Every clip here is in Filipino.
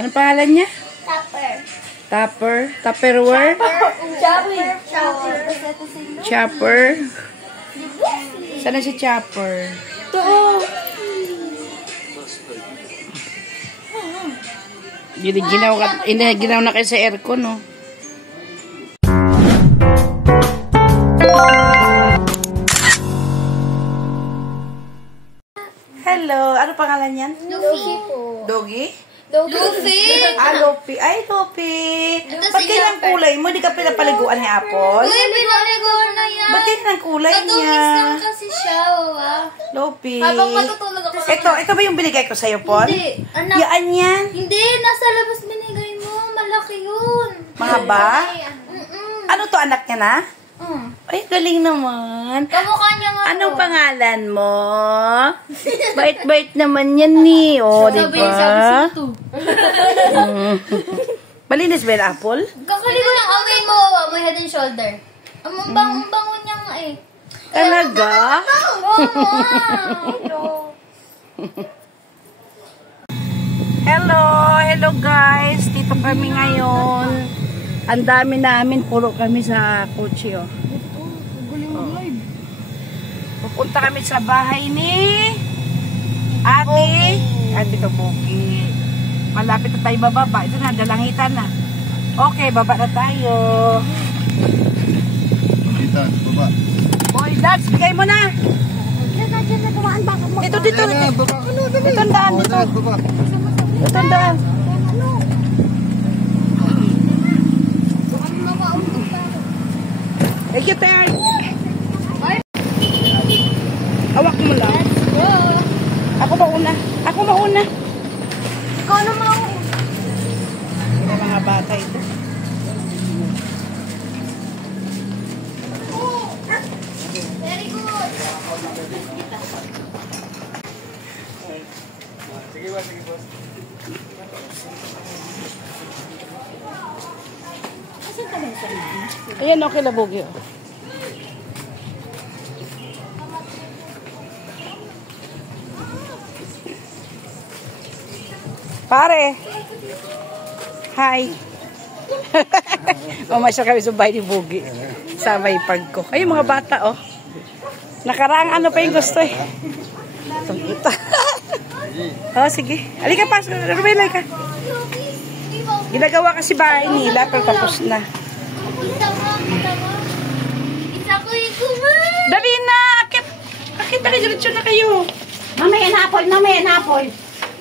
Anong pangalan niya? Tupper. Tupper? Tupperware? Chopper? Sana si Chopper? Ginaw na kayo sa aircon, no? Hello, ano pangalan yan? Luffy. Doggy? Luffy. Luffy. Ay, Luffy. Ba't kailang kulay mo? Di ka pinapaliguan ni Apple? Uy, pinaliguan na yan. Ba't kailang kulay niya? Matungis lang kasi siya, Luffy. Habang matutulog ako sa Ito ba yung binigay ko sa'yo, Paul? Hindi. Anak. Yaan yan. Hindi, nasa labas binigay mo. Malaki yun. Mahaba? Ano to, anak niya na? Ay, galing naman. Kamukha niya nga. Anong pangalan mo? Bait-bait naman yan ni. O, di ba? Malinis ba yung Apple? Kakaliwan ng away mo, mo head and shoulder. Ang bango niya nga eh. Talaga? Hello guys. Dito kami ngayon. Ang dami namin, puro kami sa kotse, oh. Pupunta kami sa bahay ni Ate Toboki. Malapit na tayo bababa. Ito na, dalangitan na. Okay, baba na tayo. Baba. Boy, Dads, bigay mo na. Ito, dito. Ito ang daan, dito. Ito ang daan. Thank you, Ter. Hawak mo lang. Ako mauna. Ikaw na mauna. Mga bata ito. Very good. Sige, boss. Ayan, okay, labugi. Pare. Hi. Mamasya kami sa bahay ni Bugi. Sa may pag ko. Ay, mga bata, oh. Nakaraang ano pa yung gusto, eh. Ito. Oh, sige. Halika pa. Rumelay ka. Ginagawa kasi bahay nila, pero tapos na. Isa ko ikuman. Dali na! Akit na kayo, diretso na kayo. Mamaya na Apple.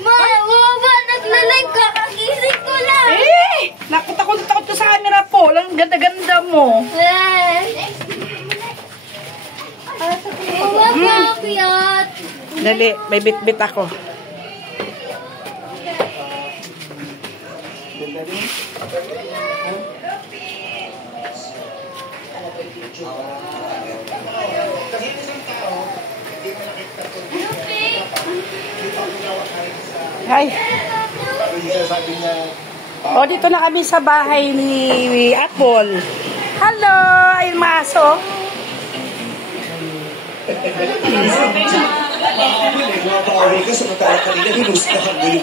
Mama, naglalag ka. Kagising ko lang. Eh! Takot ka sa camera po. Ang ganda-ganda mo. Mama, kakiyat. Dali, may bit-bit ako. Hi. O, dito na kami sa bahay ni Apple. Hello! Ayun, maso.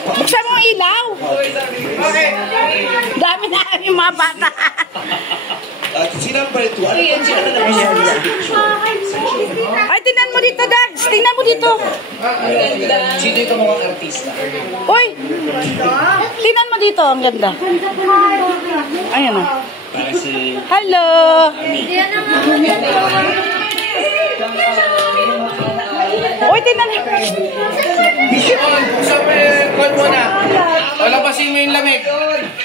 Buksan mo ang ilaw. Dami na yung mga bata. Ay, tingnan mo dito, Dags. Tingnan mo dito. Sino yung mga artista? Uy! Tingnan mo dito. Ang ganda. Ayan o. Hello! Uy, tingnan mo. Buksan mo yung na. Walang pasing mo yung lamig.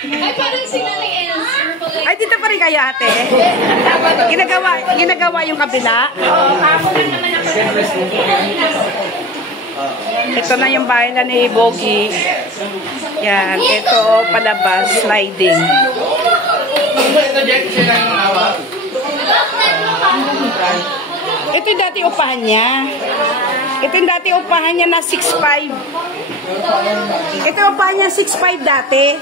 Ay, parang sinaling answer. Ay, dito pa rin kayo, ate. Ginagawa yung kabila. Ito na yung bahay na ni Bogi. Yan. Ito, palabas, sliding. Ito yung dati upahan niya. Ito yung dati upahan niya na 6'5". Ito yung upahan niya 6'5" dati.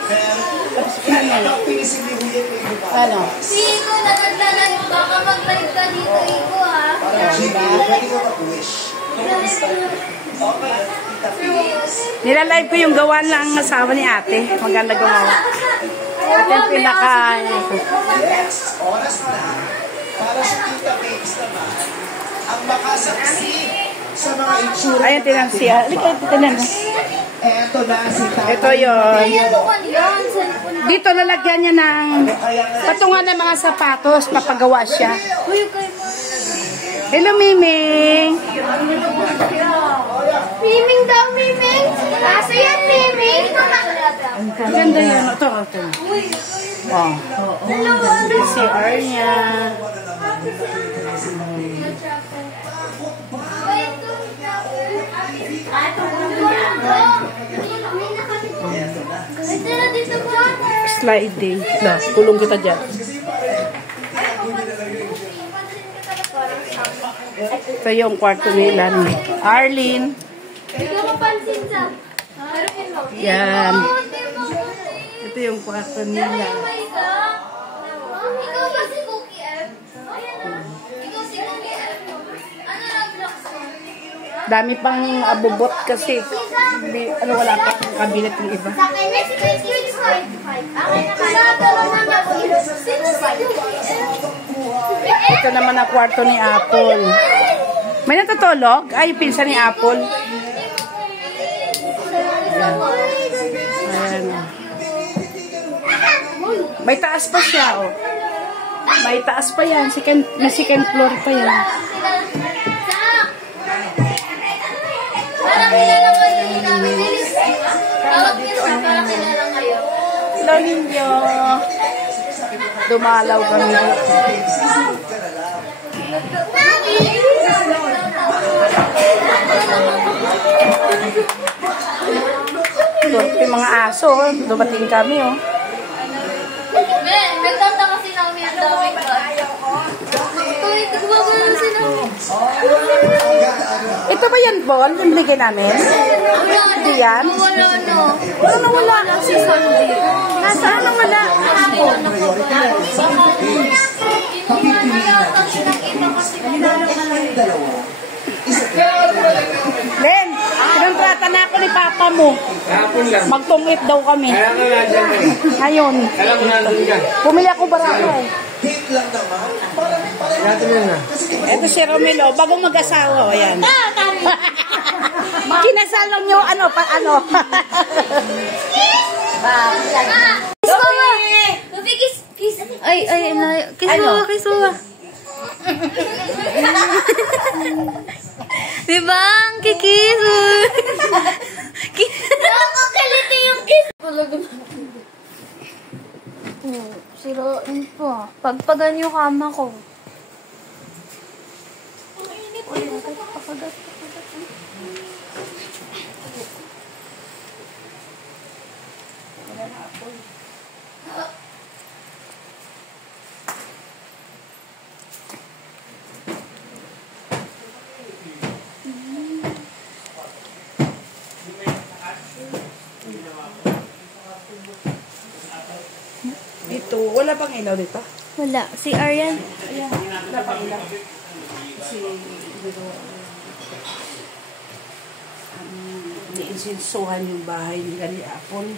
Ano? Si Iko, naglalag. Baka mag-live ka dito, Iko, ha? Nilalive ko yung gawa ng asawa ni ate. Maganda gumawa. Ito yung pinaka... Oras na para sa Tita Babes naman ang makasaksi sa mga itsura. Ayan, tinang siya. Halika, tinang. Eto na si Tata. Ito yun. Yan, cellphone. Dito lalagyan niya ng patungan ng mga sapatos. Papagawa siya. Uy, kay Hello, Miming. Miming daw, Miming. Asa yan, Miming? Ang ganda yun. Ito, ito. Oh. Si Arya. Sliding. Na, tulong kita dyan. Ito yung kwarto nila ni Arlene. Yan. Ito yung kwarto nila. Ikaw ba si Cookie F? Ikaw si Cookie F? Ano na block mo? Dami pang abubot kasi. Hindi, ano, wala pa kabinet yung iba. Sa akin, next week, 6.5. Akin naman. Sino si Cookie F? Ito naman ang kwarto ni Apple. May natutulog? Ay, pinsan ni Apple. Ayan. May taas pa siya, oh. May taas pa yan. Second floor pa yan. Parang kilala ko din namin. Tawag niyo siya, parang kilala kayo. Hello, ninyo. Dumalaw kami. Ito yung mga aso. Dumating kami, oh. Men, nagtanta kasi namin ang daming ba? Uy, nagbabalan sila. Ito ba yan, Paul? Yung binigay namin? Hindi yan? Wala no. Ano nawala? Si Sandy. Nasaan nawala? Hapon. Baka kinuha na yata sinakita kasi Len, pinantrata na ako ni Papa mo. Kahapon lang. Magtungit daw kami. Kaya nga nandiyan ka eh. Ngayon, Kaya nga nandun ka. pumili ako barako eh. Hit lang naman. Natin yun na. Ito si Romelo, bagong mag-asawa. O yan. Kinasal lang yung ano, pa ano. Luffy, kiss. Ay, kisuwa, kisuwa. Diba? Ang kikis. Nakakaliti yung kiss. Sirain pa. Pagpagan yung kama ko. Ang init. Pagpagat. Dito, wala pang ilaw dito. Wala. Si Aryan. Wala pang ilaw. Kasi, niinsinsuhan yung bahay nila ni Apple.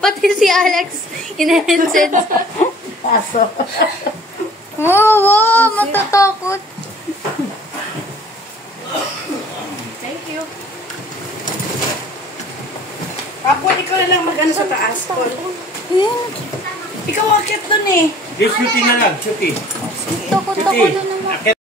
Pati si Alex. Ina-headset. Aso. Wow, matatakot. Thank you. Apple, ikaw na lang mag-ano sa taas, Paul. Ayan. Ikaw akit dun eh. Shooting na lang, shooting. Takot ako doon naman.